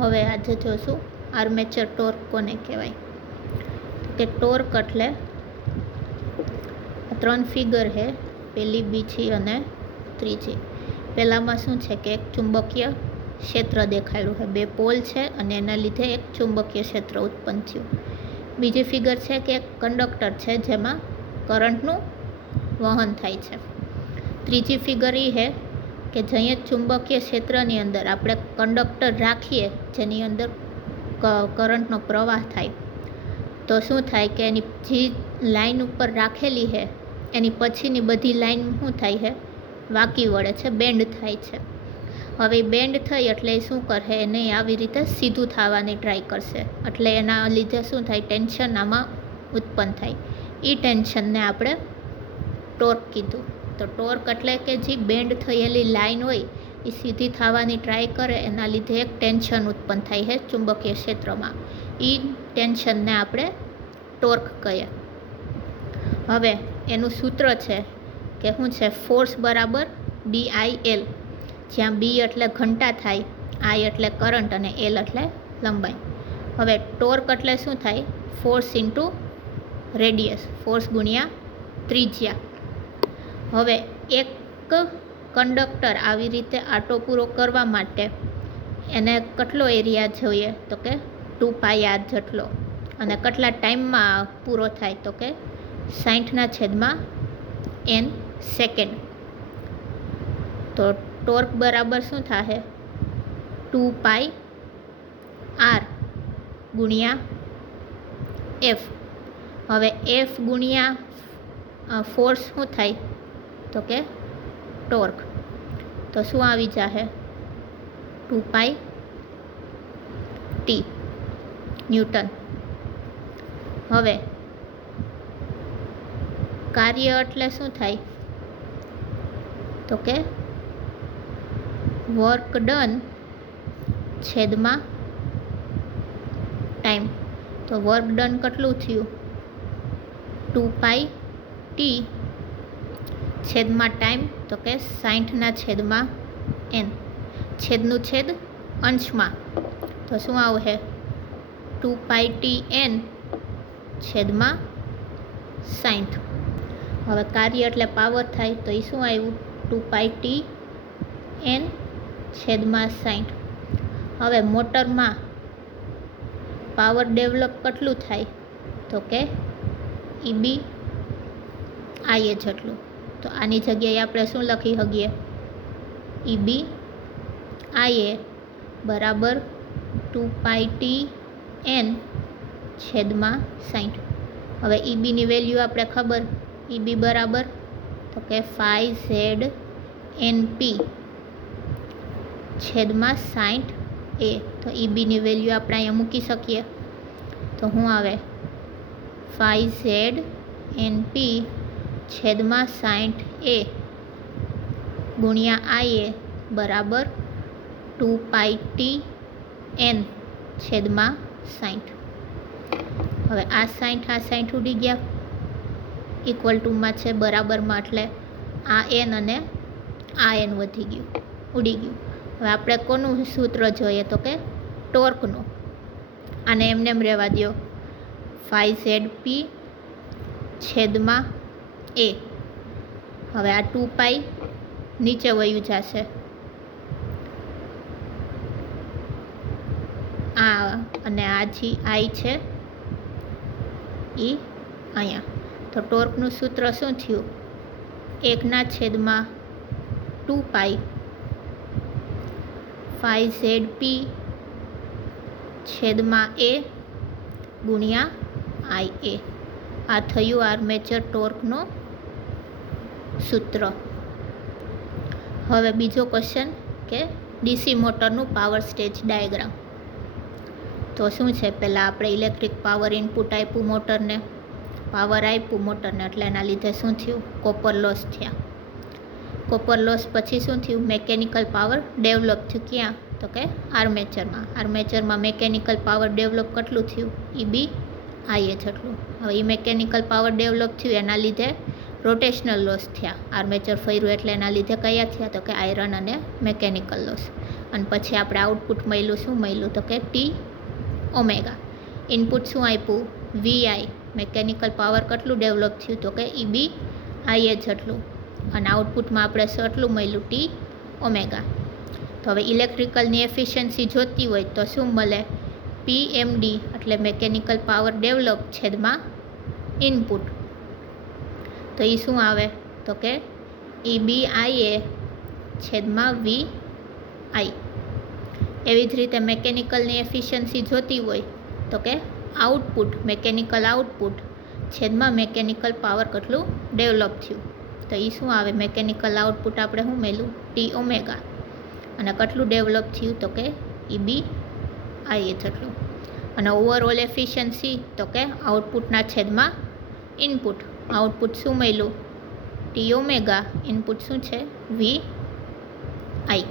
હવે આજે જોશું આર્મેચર ટોર્ક કોને કહેવાય. કે ટોર્ક એટલે 3 ફિગર છે, પહેલી, બીજી અને ત્રીજી. પહેલામાં શું છે કે એક ચુંબકીય ક્ષેત્ર દેખાડ્યું છે, 2 પોલ છે અને એના લીધે એક ચુંબકીય ક્ષેત્ર ઉત્પન્ન થયું. બીજી ફિગર છે કે એક કંડક્ટર છે જેમાં કરંટનું વહન થાય છે. ત્રીજી ફિગર એ છે કે જઈએ ચુંબકીય ક્ષેત્રની અંદર આપણે કંડક્ટર રાખીએ જેની અંદર કરંટનો પ્રવાહ થાય, તો શું થાય કે એની જે લાઈન ઉપર રાખેલી છે એની પછીની બધી લાઈન શું થાય છે, વાંકી વળે છે, બેન્ડ થાય છે. હવે બેન્ડ થઈ એટલે એ શું કરે, એને આવી રીતે સીધું થવાની ટ્રાય કરશે, એટલે એના લીધે શું થાય, ટેન્શન આમાં ઉત્પન્ન થાય. એ ટેન્શનને આપણે ટોર્ક કીધું. તો ટોર્ક એટલે કે જે બેન્ડ થયેલી લાઈન હોય એ સીધી થવાની ટ્રાય કરે, એના લીધે એક ટેન્શન ઉત્પન્ન થાય છે ચુંબકીય ક્ષેત્રમાં. એ ટેન્શનને આપણે ટોર્ક કહીએ. હવે એનું સૂત્ર છે કે શું છે, ફોર્સ બરાબર BIL, જ્યાં B એટલે ઘનતા થાય, I એટલે કરંટ અને L એટલે લંબાઈ. હવે ટોર્ક એટલે શું થાય, ફોર્સ ઇન્ટુ રેડિયસ, ફોર્સ ગુણ્યા ત્રિજ્યા. હવે એક કંડક્ટર આવી રીતે આટો પૂરો કરવા માટે એને કેટલો એરિયા જોઈએ, તો કે 2πr જેટલો, અને કેટલા ટાઈમમાં પૂરો થાય, તો કે 60/n સેકન્ડ. તો ટોર્ક બરાબર શું થશે, 2πr ગુણ્યા F. હવે F ગુણ્યા ફોર્સ શું થાય, તો કે ટોર્ક. તો શું આવી જશે, 2πt ન્યૂટન. હવે કાર્ય એટલે શું થાય, તો કે વર્ક ડન છેદમાં ટાઈમ. તો વર્ક ડન કેટલું થયું, 2πt છેદમાં ટાઈમ, તો કે 60/n. છેદનું છેદ અંશમાં, તો શું આવશે, 2πtn છેદમાં 60. હવે કાર્ય એટલે પાવર થાય, તો એ શું આવ્યું, 2πtn છેદમાં 60. હવે મોટરમાં પાવર ડેવલપ કેટલું થાય, તો કે EBIA જેટલું. તો આની જગ્યાએ આપણે શું લખી શકીએ, EBIA બરાબર 2πtn છેદમાં 60. હવે EBની વેલ્યુ આપણે ખબર, EB બરાબર તો કે 5ZNP છેદમાં 60A. તો EBની વેલ્યુ આપણે અહીંયા મૂકી શકીએ, તો શું આવે, 5ZNP છેદમાં 60A ગુણ્યા IA બરાબર 2πtn છેદમાં 60. હવે આ 60 ઉડી ગયા, ઇક્વલ ટુમાં છે બરાબરમાં, એટલે આ n અને આ n વધી ગયું, ઉડી ગયું. હવે આપણે કોનું સૂત્ર જોઈએ, તો કે ટોર્કનું. આને એમને રહેવા દો, 5ZP છેદમાં A. હવે આ 2π નીચે વયું જશે, આ અને આ જે I છે એ અહીંયા. તો ટોર્કનું સૂત્ર શું થયું, 1/2π 5ZP છેદમાં A ગુણ્યા IA. આ થયું આર્મેચર ટોર્કનું સૂત્ર. હવે બીજો ક્વેશ્ચન કે DC મોટરનું પાવર સ્ટેજ ડાયાગ્રામ. તો શું છે, પહેલાં આપણે ઇલેક્ટ્રિક પાવર ઇનપુટ આપ્યું મોટરને, પાવર આપ્યું મોટરને, એટલે એના લીધે શું થયું, કોપર લોસ થયા. કોપર લોસ પછી શું થયું, મેકેનિકલ પાવર ડેવલપ થયું. ક્યાં, તો કે આર્મેચરમાં. આર્મેચરમાં મેકેનિકલ પાવર ડેવલપ કેટલું થયું, EBIA જેટલું. હવે એ મેકેનિકલ પાવર ડેવલપ થયું, એના લીધે રોટેશનલ લોસ થયા. આર્મેચર ફર્યું એટલે એના લીધે કયા થયા? તો કે આયરન અને મેકેનિકલ લોસ. અને પછી આપણે આઉટપુટ મળ્યું, શું મળ્યું? તો કે ટી ઓમેગા. ઇનપુટ શું આપ્યું? વીઆઈ. મેકેનિકલ પાવર કેટલું ડેવલપ થયું? તો કે ઈબી આઈએ જેટલું. અને આઉટપુટમાં આપણે કેટલું મળ્યું? T omega. તો હવે ઇલેક્ટ્રિકલની એફિશિયન્સી જોતી હોય તો શું મળે? પીએમડી એટલે મેકેનિકલ પાવર ડેવલપ છેદમાં ઇનપુટ. તો એ શું આવે? તો કે ઈબીઆઈએ છેદમાં વી આઈ. એવી જ રીતે મેકેનિકલની એફિશિયન્સી જોતી હોય તો કે આઉટપુટ, મેકેનિકલ આઉટપુટ છેદમાં મેકેનિકલ પાવર કેટલું ડેવલપ થયું. તો એ શું આવે? મેકેનિકલ આઉટપુટ આપણે શું મળ્યું? T omega. અને કેટલું ડેવલપ થયું? તો કે ઈબી આઈએ જેટલું. અને ઓવરઓલ એફિશિયન્સી તો કે આઉટપુટના છેદમાં ઇનપુટ. આઉટપુટ શું મળ્યું? T omega. ઇનપુટ શું છે? વી આઈ.